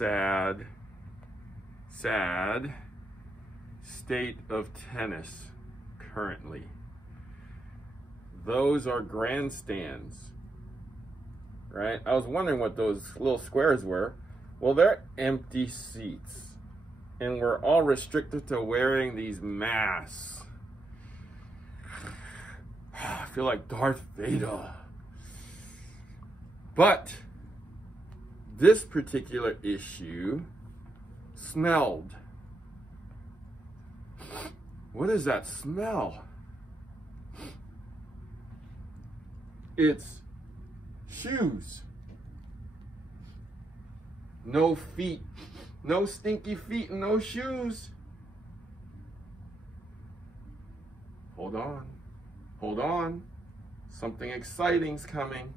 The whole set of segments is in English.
sad state of tennis currently. Those are grandstands, right? I was wondering what those little squares were. Well, they're empty seats, and we're all restricted to wearing these masks. I feel like Darth Vader. But this particular issue smelled. What is that smell? It's shoes. No feet. No stinky feet and no shoes. Hold on. Hold on. Something exciting's coming.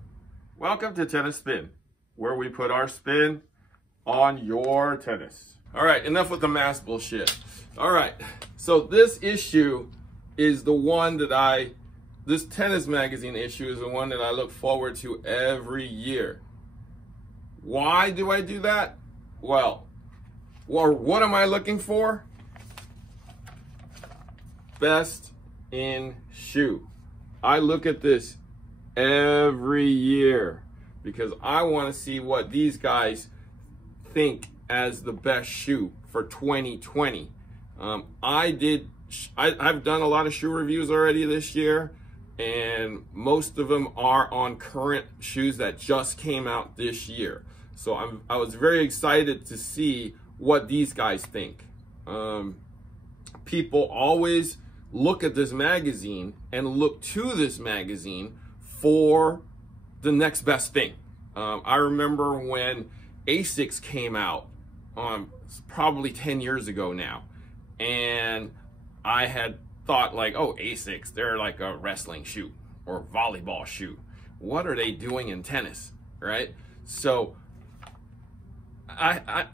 Welcome to Tennis Spin, where we put our spin on your tennis. All right, enough with the mask bullshit. All right, so this issue is the one that this tennis magazine issue is the one that I look forward to every year. Why do I do that? Well, what am I looking for? Best in shoe. I look at this every year because I want to see what these guys think as the best shoe for 2020. I've done a lot of shoe reviews already this year, and most of them are on current shoes that just came out this year. So I was very excited to see what these guys think. People always look at this magazine and look to this magazine for the next best thing. I remember when Asics came out, probably 10 years ago now, and I had thought like, oh, Asics, they're like a wrestling shoe or volleyball shoe. What are they doing in tennis, right? So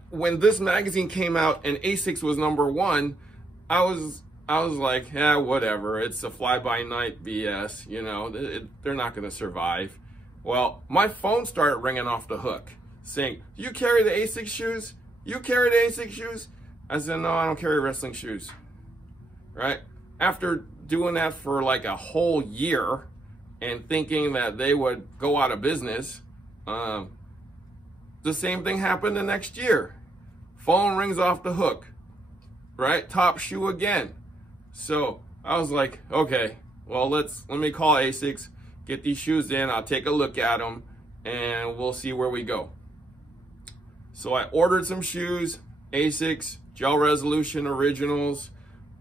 when this magazine came out and Asics was #1, I was like, yeah, whatever. It's a fly-by-night BS, you know. They're not going to survive. Well, my phone started ringing off the hook, saying, "You carry the Asics shoes? You carry the Asics shoes?" I said, "No, I don't carry wrestling shoes." Right? After doing that for like a whole year and thinking that they would go out of business, the same thing happened the next year. Phone rings off the hook, right? Top shoe again. So I was like, okay, well, let me call Asics, get these shoes in, I'll take a look at them, and we'll see where we go. So I ordered some shoes, Asics Gel Resolution Originals.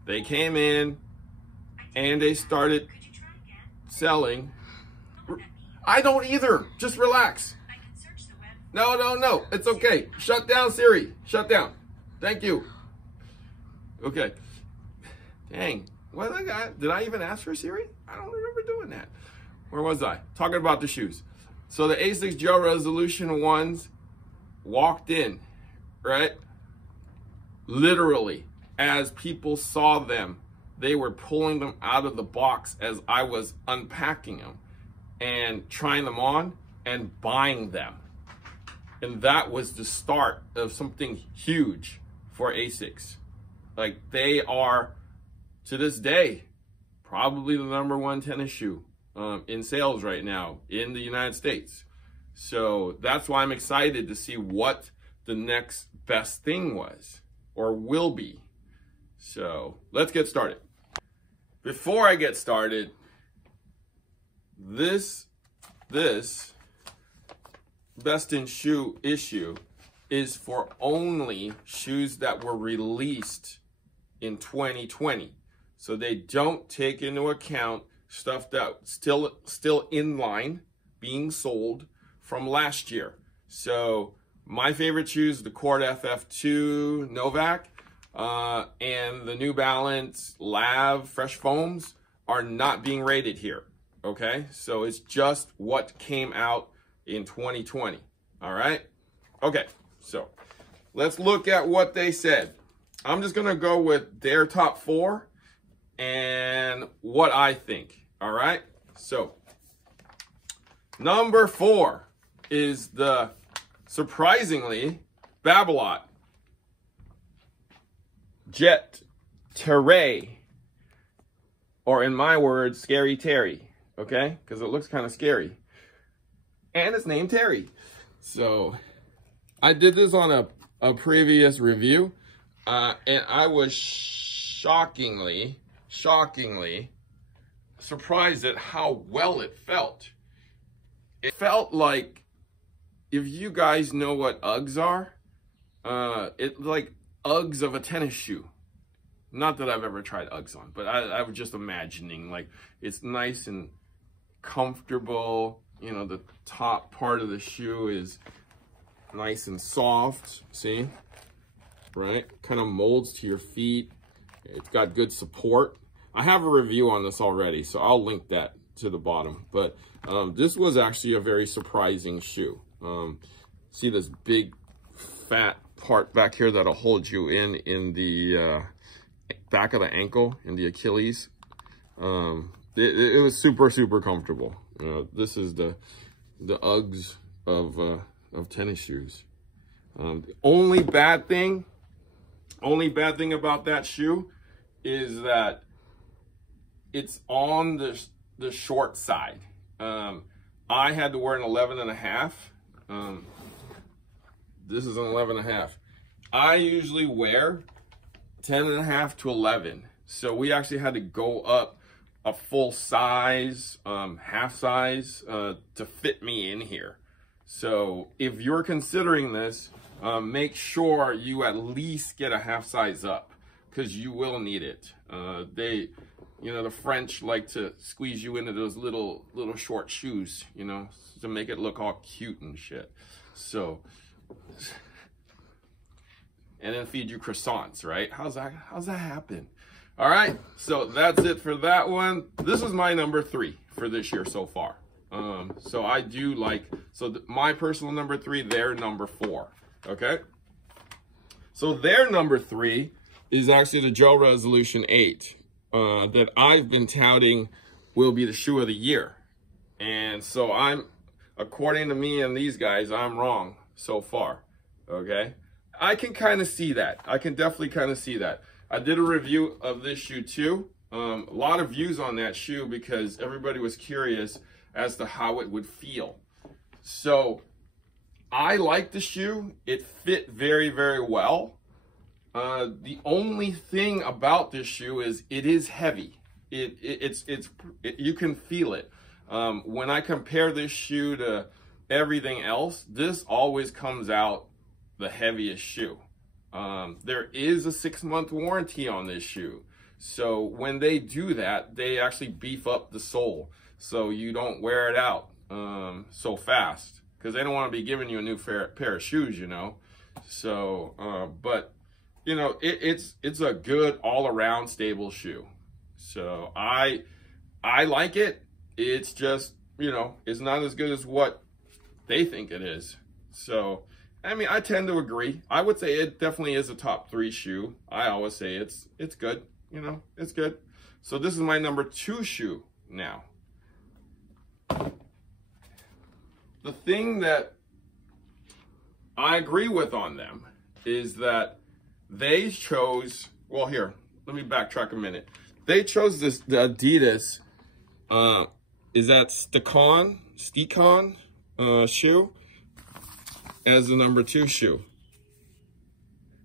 They came in, and they started selling. I don't either. Just relax. No. It's okay. Shut down, Siri. Shut down. Thank you. Okay. Dang. What did I even ask for Siri? I don't remember doing that. Where was I? Talking about the shoes. So the Asics Gel Resolution ones walked in, right? Literally, as people saw them, they were pulling them out of the box as I was unpacking them and trying them on and buying them. And that was the start of something huge for Asics. Like, they are, to this day, probably the #1 tennis shoe in sales right now in the United States. So that's why I'm excited to see what the next best thing was or will be. So let's get started. Before I get started, this best in shoe issue is for only shoes that were released in 2020. So they don't take into account stuff that's still in line being sold from last year. So my favorite shoes, the Court FF2 Novak and the New Balance Lav Fresh Foams are not being rated here. Okay, so it's just what came out in 2020. All right. Okay, so let's look at what they said. I'm just gonna go with their top 4 and what I think. All right, so number 4 is the surprisingly Babolat Jet TERE, or in my words, Scary Terry, okay? Because it looks kind of scary. And it's named Terry. So I did this on a previous review, and I was shockingly surprised at how well it felt. It felt like, if you guys know what Uggs are, it's like Uggs of a tennis shoe. Not that I've ever tried Uggs on, but I was just imagining, like, it's nice and comfortable. You know, the top part of the shoe is nice and soft, see? Right? Kind of molds to your feet. It's got good support. I have a review on this already, so I'll link that to the bottom. But this was actually a very surprising shoe. See this big fat part back here that'll hold you in the back of the ankle, in the Achilles. It was super comfortable. This is the Uggs of tennis shoes. The only bad thing about that shoe is that it's on the short side. I had to wear an 11.5. This is an 11.5. I usually wear 10.5 to 11. So we actually had to go up a full size, half size, to fit me in here. So if you're considering this, make sure you at least get a half size up, because you will need it. You know, the French like to squeeze you into those little short shoes, you know, to make it look all cute and shit. So, and then feed you croissants, right? How's that happen? All right, so that's it for that one. This is my number 3 for this year so far. So I do like, my personal number 3, their number 4, okay? So their number 3 is actually the Gel Resolution 8 that I've been touting will be the shoe of the year. And so according to me and these guys, I'm wrong so far, okay? I can kind of see that. I can definitely kind of see that. I did a review of this shoe too. A lot of views on that shoe because everybody was curious as to how it would feel. So I like the shoe. It fit very well. The only thing about this shoe is it is heavy. You can feel it. When I compare this shoe to everything else, this always comes out the heaviest shoe. There is a 6-month warranty on this shoe. So when they do that, they actually beef up the sole so you don't wear it out so fast, because they don't want to be giving you a new pair of shoes, you know. So, but you know, it's a good all-around stable shoe. So I like it. It's just, you know, it's not as good as what they think it is. So I mean, I tend to agree. I would say it definitely is a top 3 shoe. I always say it's good, you know, it's good. So this is my number 2 shoe now. The thing that I agree with on them is that they chose, well, here, let me backtrack a minute. They chose the Adidas, is that Stikon shoe as the number 2 shoe.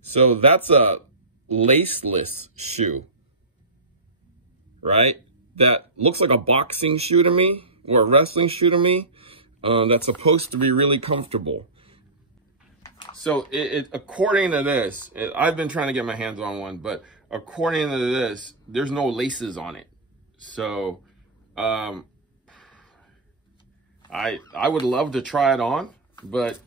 So that's a laceless shoe, right? That looks like a boxing shoe to me, or a wrestling shoe to me, that's supposed to be really comfortable. So according to this, I've been trying to get my hands on one, but according to this, there's no laces on it. So I would love to try it on, but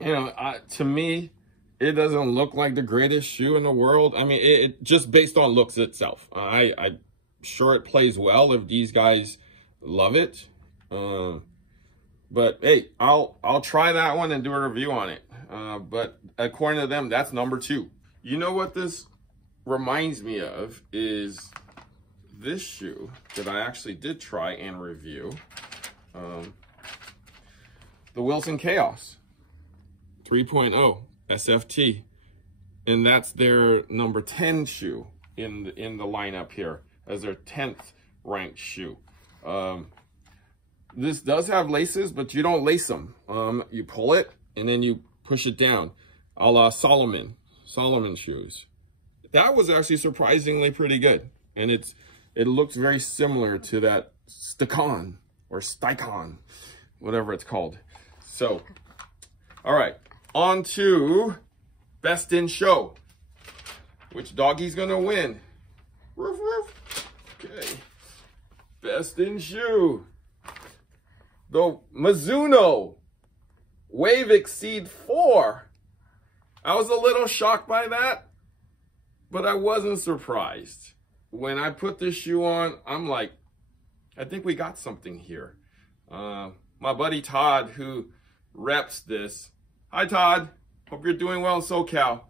you know, to me, it doesn't look like the greatest shoe in the world. I mean, it just based on looks itself. I'm sure it plays well if these guys love it. But hey, I'll try that one and do a review on it. But according to them, that's number 2. You know what this reminds me of is this shoe that I actually did try and review. The Wilson Chaos 3.0 SFT. And that's their number 10 shoe in the lineup here as their 10th ranked shoe. This does have laces, but you don't lace them. You pull it and then you push it down, a la Solomon shoes. That was actually surprisingly pretty good. And it looks very similar to that Stikon or Stikon, whatever it's called. So, all right, on to Best in Show. Which doggy's gonna win? Woof, woof. Okay. Best in Shoe. The Mizuno Wave Exceed 4. I was a little shocked by that, but I wasn't surprised. When I put this shoe on, I'm like, I think we got something here. My buddy Todd, who reps this. Hi, Todd. Hope you're doing well in SoCal.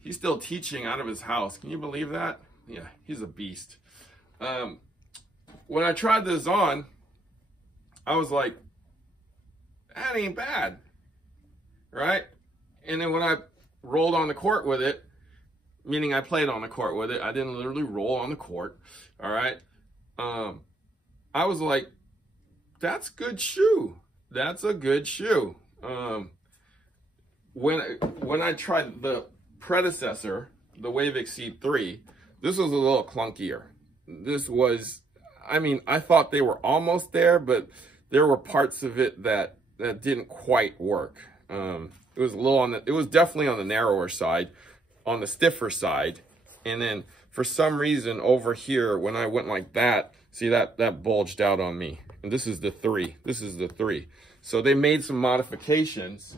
He's still teaching out of his house. Can you believe that? Yeah, he's a beast. When I tried this on, I was like, that ain't bad, right? And then when I rolled on the court with it, meaning I played on the court with it, I didn't literally roll on the court, all right? I was like, that's a good shoe. That's a good shoe. When I tried the predecessor, the Wave Exceed 3, this was a little clunkier. This was, I mean, I thought they were almost there, but there were parts of it that didn't quite work. It was a little on the, it was definitely on the narrower side, on the stiffer side. And then for some reason over here, when I went like that, see that bulged out on me. And this is the 3. This is the 3. So they made some modifications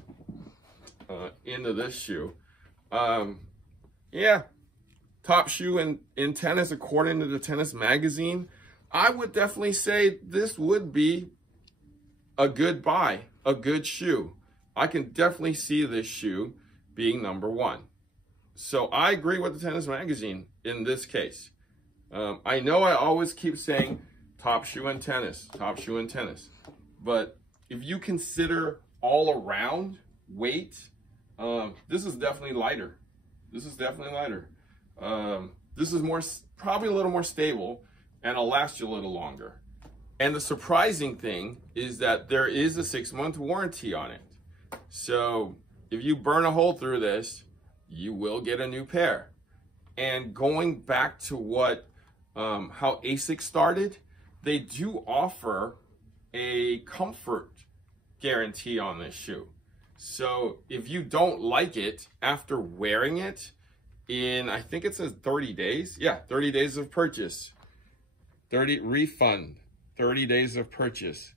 into this shoe. Yeah, top shoe in tennis according to the Tennis Magazine. I would definitely say this would be a good buy, a good shoe. I can definitely see this shoe being number 1. So I agree with the Tennis Magazine in this case. I know I always keep saying top shoe in tennis, top shoe in tennis. But if you consider all around weight, this is definitely lighter. This is definitely lighter. This is probably a little more stable and it'll last you a little longer. And the surprising thing is that there is a 6-month warranty on it. So if you burn a hole through this, you will get a new pair. And going back to what, how Asics started, they do offer a comfort guarantee on this shoe. So if you don't like it after wearing it in, I think it says 30 days. Yeah, 30 days of purchase. 30 refund, 30 days of purchase.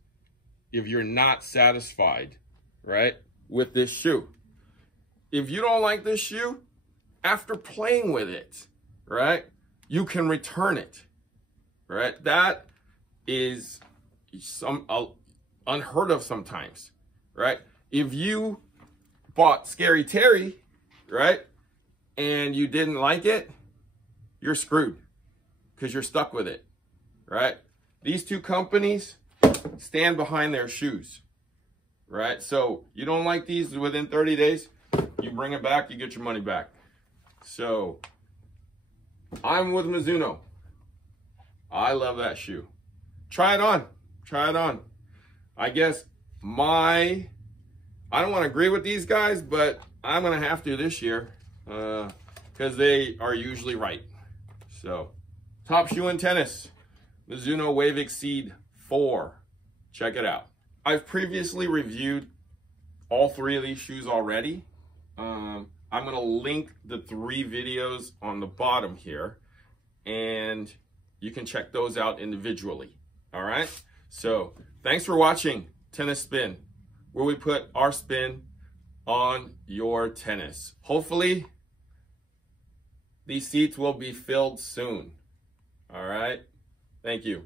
If you're not satisfied, right, with this shoe. If you don't like this shoe, after playing with it, right, you can return it, right? That is unheard of sometimes, right? If you bought Scary Terry, right, and you didn't like it, you're screwed because you're stuck with it, right? These two companies stand behind their shoes, right? So you don't like these within 30 days, you bring it back, you get your money back. So I'm with Mizuno. I love that shoe. Try it on. Try it on. I guess I don't want to agree with these guys, but I'm going to have to this year because they are usually right. So top shoe in tennis, Mizuno Wave Exceed 4. Check it out. I've previously reviewed all 3 of these shoes already. I'm going to link the 3 videos on the bottom here, and you can check those out individually. All right. So thanks for watching Tennis Spin, where we put our spin on your tennis. Hopefully these seats will be filled soon. All right. Thank you.